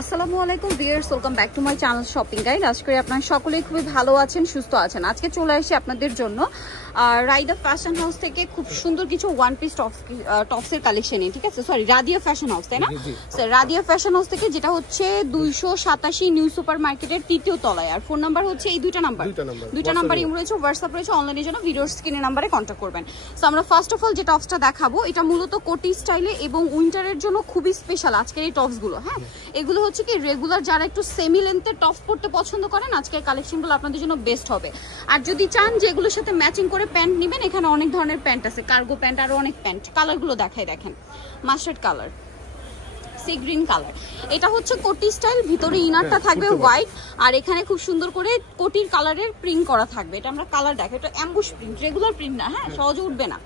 আসসালামু আলাইকুম viewers, welcome back to my channel shopping guide. আশা করি আপনারা সকলেই খুবই ভালো আছেন, সুস্থ আছেন। আজকে চলে আসি আপনাদের জন্য রাইদা ফ্যাশন হাউস থেকে খুব সুন্দর কিছু ওয়ান পিস টপসের কালেকশনে, ঠিক আছে? সরি, রাদিয়া ফ্যাশন হাউস, তাই না স্যার? রাদিয়া ফ্যাশন হাউস থেকে, যেটা হচ্ছে 287 নিউ সুপার মার্কেটের 3য় তলায়। আর ফোন নাম্বার হচ্ছে এই দুইটা নাম্বার ইমো রয়েছে, হোয়াটসঅ্যাপ রয়েছে, অনলাইনের জন্য ভিডিওর স্ক্রিনের নাম্বারে কন্ট্যাক্ট করবেন। সো আমরা ফার্স্ট অফ অল যে টপসটা দেখাবো, এটা মূলত কোটি স্টাইলে এবং উইন্টারের জন্য খুবই স্পেশাল আজকের এই টপসগুলো। হ্যাঁ, এগুলো হচ্ছে কি রেগুলার যারা একটু সেমি লেন্থের টপস পরতে পছন্দ করেন, আজকের কালেকশনগুলো আপনাদের জন্য বেস্ট হবে। আর যদি চান যে এগুলোর সাথে ম্যাচিং করে প্যান্ট নেবেন, এখানে অনেক ধরনের প্যান্ট আছে, কার্গো প্যান্ট, আরো অনেক প্যান্ট। কালারগুলো দেখাই, দেখেন mustard colour, sea green colour. এটা হচ্ছে কোটি স্টাইল, ভিতরে ইনারটা থাকবে হোয়াইট, আর এখানে খুব সুন্দর করে কোটির কালারের প্রিন্ট করা থাকবে। এটা আমরা কালার দেখাই, এটা অ্যাম্বুশ প্রিন্ট, রেগুলার প্রিন্ট না, হ্যাঁ, সহজে উঠবে না।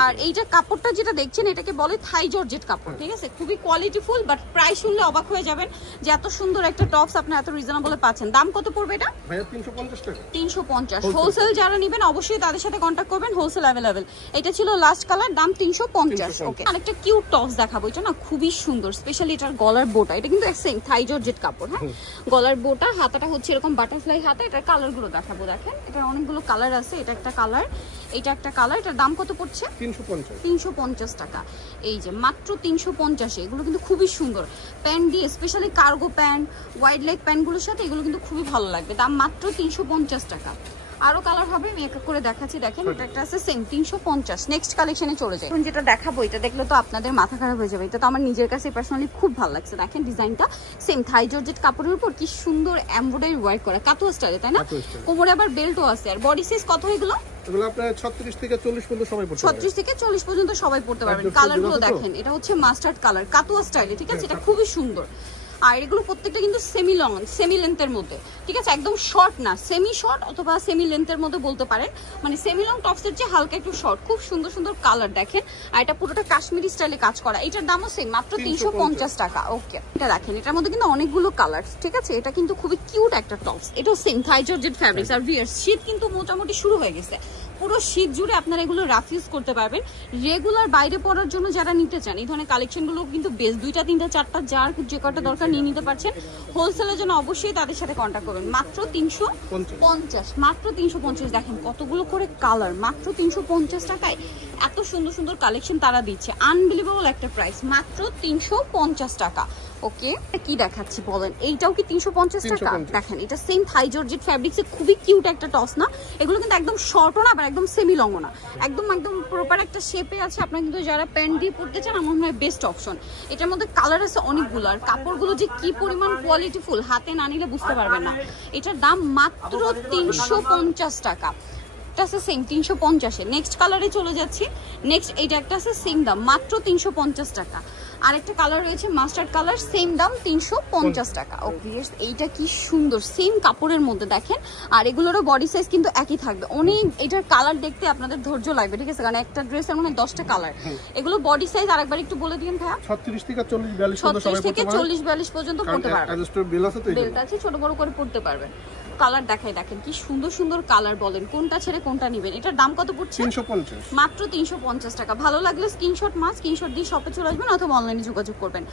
আর এই যে কাপড়টা যেটা দেখছেন, এটাকে বলে থাই জর্জেট কাপড়, ঠিক আছে? খুবই কোয়ালিটিফুল, বাট প্রাইস শুনলে অবাক হয়ে যাবেন যে এত সুন্দর একটা টপস আপনি এত রিজনেবলে পাচ্ছেন। দাম কত পড়বে এটা? 350 টাকা। 350। হোলসেল যারা নেবেন অবশ্যই তাদের সাথে কন্ট্যাক্ট করবেন, হোলসেল অ্যাভেলেবেল। এটা ছিল লাস্ট কালার, দাম 350। ওকে, আরেকটা কিউট টপস দেখাবো, এটা না খুবই সুন্দর, স্পেশালি এটার গলার বোটা, এটা কিন্তু সেম থাই জর্জেট কাপড়। হ্যাঁ, গলার বোটা, হাতাটা হচ্ছে এরকম বাটারফ্লাই হাতা। এটার কালারগুলো দেখাবো, দেখেন এটার অনেকগুলো কালার আছে। এটা একটা কালার, এটা একটা কালার। এটার দাম কত পড়ছে? 350 টাকা। এই যে মাত্র 350। এগুলো কিন্তু খুবই সুন্দর প্যান্ট দিয়ে, specially cargo pant, wide leg প্যান্টগুলোর সাথে এগুলো কিন্তু খুবই ভালো লাগবে। দাম মাত্র 350 টাকা। আরো কালার হবে, আমি এক এক করে দেখাচ্ছি। দেখেন এটা একটা আছে সেম 350। নেক্সট কালেকশনে চলে যাই। এখন যেটা দেখাবো, এটা দেখলে তো আপনাদের মাথা খারাপ হয়ে যাবে। এটা তো আমার নিজের কাছে পার্সোনালি খুব ভালো লাগছে। দেখেন ডিজাইনটা সেম থাই জর্জেট কাপড়ের উপর কি সুন্দর এমব্রয়ডারি ওয়ার্ক করা, কাতুয়া স্টাইলে, তাই না? কোমরে আবার বেল্টও আছে। আর বডি সাইজ কত এগুলো? এগুলো আপনারা 36 থেকে 40 পর্যন্ত সবাই পড়তে পারবেন। 36 থেকে 40 পর্যন্ত সবাই পড়তে পারবেন। কালারগুলো দেখেন, এটা হচ্ছে মাস্টার্ড কালার, কাতুয়া স্টাইলে, ঠিক আছে? এটা খুবই সুন্দর। আর এগুলো প্রত্যেকটা কিন্তু সেমি লং, সেমি লেন্থের মধ্যে, ঠিক আছে? একদম শর্ট না, সেমি শর্ট অথবা সেমি লেন্থের মধ্যে বলতে পারেন, মানে সেমি লং টপসের চেয়ে হালকা একটু শর্ট। খুব সুন্দর সুন্দর কালার দেখেন। আর এটা পুরোটা কাশ্মীরি স্টাইলে কাজ করা। এটার দামও সেম, মাত্র 350 টাকা। ওকে, এটা দেখেন, এটার মধ্যে কিন্তু অনেকগুলো কালার, ঠিক আছে? এটা কিন্তু খুবই কিউট একটা টপস। এটাও সেম থাই জর্জেট ফ্যাব্রিক্স। আর ভিউয়ার্স, শীত কিন্তু মোটামুটি শুরু হয়ে গেছে, পুরো শীত জুড়ে আপনারা এগুলো রাফ ইউজ করতে পারবেন। রেগুলার বাইরে পড়ার জন্য যারা নিতে চান, এই ধরনের কালেকশনগুলো কিন্তু বেশ 2টা 3টা 4টা যার যে কটা দরকার নিয়ে নিতে পারছেন। হোলসেলের জন্য অবশ্যই তাদের সাথে কন্ট্যাক্ট করবেন। মাত্র 350, মাত্র 350। দেখেন কতগুলো করে কালার, মাত্র 350 টাকায় এত সুন্দর সুন্দর কালেকশন তারা দিচ্ছে। আনবিলিভেবল একটা প্রাইস, মাত্র 350 টাকা। ওকে, কি দেখাচ্ছি বলেন? এইটাও কি 350 টাকা? দেখেন এটা সেম থাই জর্জেট ফ্যাব্রিক্সে খুবই কিউট একটা টপস না? এগুলো কিন্তু একদম শর্টও না, আবার একদম সেমি লংও না, একদম একদম প্রপার একটা শেপে আছে। আপনারা কিন্তু যারা প্যান্ট দিয়ে পরতে চান, আমার মনে হয় বেস্ট অপশন। এটার মধ্যে কালার আছে অনেকগুলো, আর কাপড়গুলো যে কি পরিমাণ কোয়ালিটিফুল, হাতে না নিলে বুঝতে পারবেন না। এটার দাম মাত্র 350 টাকা। এটা আছে সেম 350-এ। নেক্সট কালারে চলে যাচ্ছি। নেক্সট এইটা একটা আছে সেম দাম, মাত্র 350 টাকা। আরেকটা কালার রয়েছে মাস্টার্ড কালার, সেম দাম 350 টাকা। ওকে, এইটা কি সুন্দর, সেম কাপড়ের মধ্যে দেখেন। আর এগুলোরও বডি সাইজ কিন্তু একই থাকবে। অনেক এটার কালার দেখতে আপনাদের ধৈর্য লাগবে, ঠিক আছে? কারণ একটা ড্রেসের মনে হয় 10টা কালার। এগুলো বডি সাইজ আরেকবার একটু বলে দিন ভাইয়া। 36 থেকে 40 পর্যন্ত পড়তে পারবেন। বেল্ট আছে, ছোট বড় করে পড়তে পারবেন। কালার দেখাই, দেখেন কি সুন্দর সুন্দর কালার। বলেন কোনটা ছেড়ে কোনটা নেবেন? এটার দাম কত পড়ছে? 350, মাত্র 350 টাকা। ভালো লাগলে স্ক্রিনশট স্ক্রিনশট দিয়ে শপে চলে আসবেন অথবা অনলাইনে যোগাযোগ করবেন।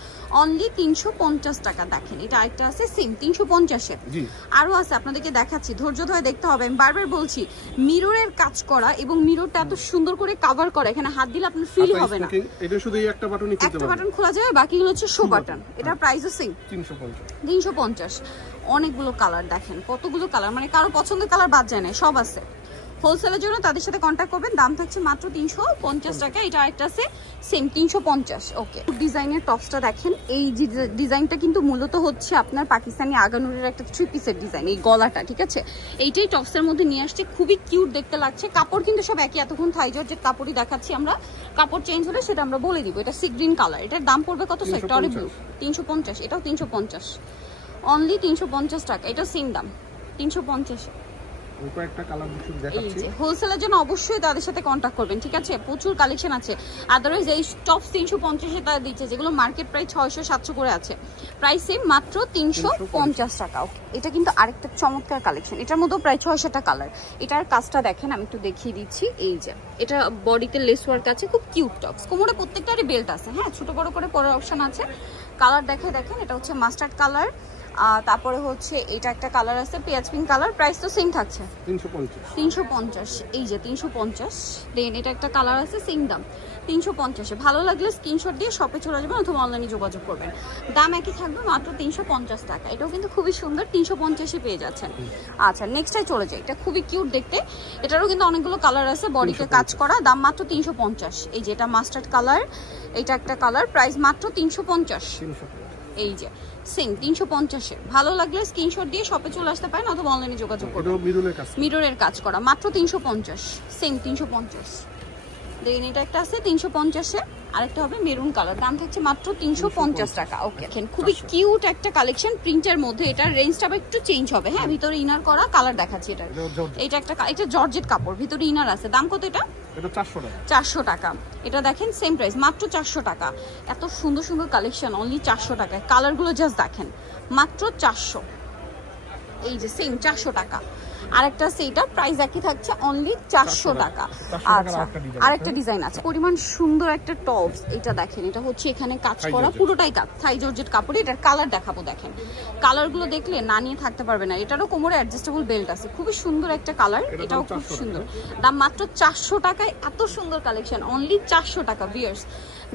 অনলি 350 টাকা। দেখেন এটা আরেকটা আছে সেম 350-এ। আরো আছে, আপনাদেরকে দেখাচ্ছি, ধৈর্য ধরে দেখতে হবে। আমি বারবার বলছি, মিররের কাজ করা এবং মিররটা এত সুন্দর করে কভার করা, এখানে হাত দিলে আপনার ফিল হবে না। এটা শুধু একটা বাটনই খুলতে পারবেন, একটা বাটন খোলা যাবে, বাকিগুলো হচ্ছে শো বাটন। এটার প্রাইসও সেম 350। অনেকগুলো কালার দেখেন, কতগুলো কালার, মানে কারো পছন্দের কালার বাদ যায় না, সব আছে। হোলসেলের জন্য তাদের সাথে কন্ট্যাক্ট করবেন। দাম থাকছে মাত্র 350 টাকা। এটা আরেকটা আছে সেম 350। ওকে, ডিজাইনের টপসটা দেখেন। এই ডিজাইনটা কিন্তু মূলত হচ্ছে আপনার পাকিস্তানি আগানুরের একটা 3 পিসের ডিজাইন, এই গলাটা, ঠিক আছে? এইটাই টপসের মধ্যে নিয়ে আসছে, খুবই কিউট দেখতে লাগছে। কাপড় কিন্তু সব একই, এতক্ষণ থাই জর্জেট কাপড়ই দেখাচ্ছি আমরা। কাপড় চেঞ্জ হলে সেটা আমরা বলে দিব। এটা সি গ্রিন কালার। এটার দাম পড়বে কত? সেক্টরে ব্লু 350। এটাও 350, অনলি 350 টাকা। এটা সেম দাম 350। কয়েকটা কালার কিছু দেখাচ্ছি। এই যে হোলসেলের জন্য অবশ্যই তাদের সাথে কন্টাক্ট করবেন, ঠিক আছে? প্রচুর কালেকশন আছে। আদারওয়াইজ এই টপ 350 এ তারা দিচ্ছে, যেগুলো মার্কেট প্রাইস 600 700 করে আছে, প্রাইস সেম মাত্র 350 টাকা। ওকে, এটা কিন্তু আরেকটা চমৎকার কালেকশন, এটার মধ্যেও প্রায় 6-7টা কালার। এটার কাজটা দেখেন, আমি একটু দেখিয়ে দিচ্ছি। এই যে এটা বডিতে লেস ওয়ার্ক আছে, খুব কিউট টপস, কোমরে প্রত্যেকটারই বেল্ট আছে, হ্যাঁ ছোট বড় করে পরার অপশন আছে। কালার দেখেন, এটা হচ্ছে মাস্টার্ড কালার, তারপরে হচ্ছে এটা একটা কালার আছে পেঁয়াজ পিঙ্ক কালার, প্রাইস তো সেম থাকছে 350। এই যে 350। দেন এটা একটা কালার আছে সেম দাম 350। ভালো লাগলে স্ক্রিনশট দিয়ে শপে চলে যাবেন অথবা অনলাইনে যোগাযোগ করবেন, দাম একই থাকবে, মাত্র 350 টাকা। এটাও কিন্তু খুবই সুন্দর, 350-এ পেয়ে যাচ্ছেন। আচ্ছা নেক্সটটাই চলে যাই, এটা খুবই কিউট দেখতে, এটারও কিন্তু অনেকগুলো কালার আছে, বডিতে কাজ করা, দাম মাত্র 350। এই যে এটা মাস্টার্ড কালার, এটা একটা কালার, প্রাইস মাত্র 350। এই যে সেম 350-এ, ভালো লাগলে স্ক্রিনশট দিয়ে শপে চলে আসতে পারেন অথবা অনলাইনে যোগাযোগ করবেন। মিররের কাজ করা, মাত্র 350, সেম 350। দেন এটা একটা আছে 350-এ, আরেকটা হবে মেরুন কালার, দাম থাকছে মাত্র 350 টাকা। ওকে, দেখেন খুবই কিউট একটা কালেকশন প্রিন্টের মধ্যে, এটার রেঞ্জটা একটু চেঞ্জ হবে, হ্যাঁ ভিতরে ইনার করা, কালার দেখাচ্ছি এটা। এটা একটা, এটা জর্জেট কাপড়, ভিতরে ইনার আছে, দাম কত এটা? এটা 400 টাকা। এটা দেখেন সেম প্রাইস, মাত্র 400 টাকা। এত সুন্দর সুন্দর কালেকশন অনলি 400 টাকায়, কালারগুলো জাস্ট দেখেন, মাত্র 400। এই যে সেম 400 টাকা। আরেকটা সেটা প্রাইস একই থাকছে, অনলি 400 টাকা। আচ্ছা আরেকটা ডিজাইন আছে, পরিমাণ সুন্দর একটা টপস, এটা দেখেন, এটা হচ্ছে এখানে কাজ করা, পুরোটাই কাজ, থাই জর্জেট কাপড়ে। এটার কালার দেখাবো, দেখেন কালারগুলো দেখলে না নিয়ে থাকতে পারবে না। এটারও কোমরে অ্যাডজাস্টেবল বেল্ট আছে, খুবই সুন্দর একটা কালার, এটাও খুব সুন্দর, দাম মাত্র 400 টাকায়। এত সুন্দর কালেকশন অনলি 400 টাকা। ভিউয়ার্স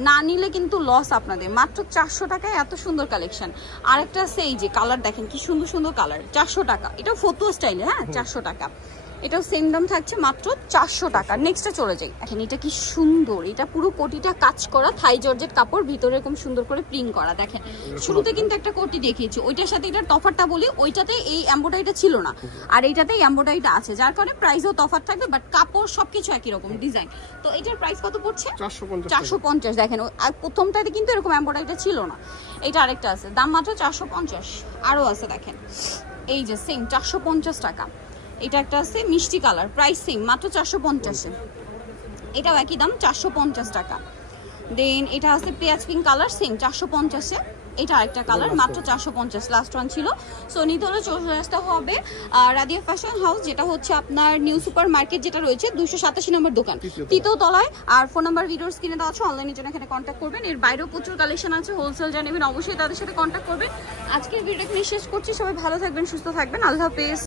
না নিলে কিন্তু লস আপনাদের, মাত্র 400 টাকায় এত সুন্দর কালেকশন। আরেকটা আছে, এই যে কালার দেখেন কি সুন্দর সুন্দর কালার, 400 টাকা। এটাও ফতুয়া স্টাইলে, হ্যাঁ 400 টাকা। এটাও সেম দাম থাকছে, মাত্র 400 টাকা। নেক্সটে চলে যাই, এখন এটা কি সুন্দর, এটা পুরো কোটিটা কাজ করা, থাই জর্জেট কাপড়, ভিতরে এরকম সুন্দর করে প্রিন্ট করা। দেখেন শুরুতে কিন্তু একটা কোটি দেখিয়েছি, ওইটার সাথে এটার তফাৎটা বলি, ওইটাতে এই এমব্রয়ডারিটা ছিল না, আর এইটাতে এই এমব্রয়ডারিটা আছে, যার কারণে প্রাইসও তফাৎ থাকবে, বাট কাপড় সবকিছু একই রকম ডিজাইন। তো এটার প্রাইস কত পড়ছে? 450। দেখেন প্রথমটাতে কিন্তু এরকম এমব্রয়ডারিটা ছিল না, এটা আরেকটা আছে, দাম মাত্র 450। আরও আছে দেখেন, এই যে সেম 450 টাকা। এটা একটা আছে মিষ্টি কালার, প্রাইস সেম, মাত্র 450-এ। এটাও একই দাম, 450 টাকা। দেন এটা আছে পেঁয়াজ পিঙ্ক কালার, সেম 450-এ। এটা আরেকটা কালার, মাত্র 450, লাস্ট ওয়ান ছিল। সো নিতে হলে চলে আসতে হবে রাদিয়া ফ্যাশন হাউস, যেটা হচ্ছে আপনার নিউ সুপার মার্কেট যেটা রয়েছে 287 নম্বর দোকান, তৃতীয় তলায়। আর ফোন নাম্বার ভিডিওর স্ক্রিনে দেওয়া আছে, অনলাইনের জন্য এখানে কন্ট্যাক্ট করবেন। এর বাইরেও প্রচুর কালেকশন আছে, হোলসেল জানেবেন, অবশ্যই তাদের সাথে কন্ট্যাক্ট করবেন। আজকের ভিডিওটা এখানে শেষ করছি, সবাই ভালো থাকবেন, সুস্থ থাকবেন, আল্লাহ হাফেজ।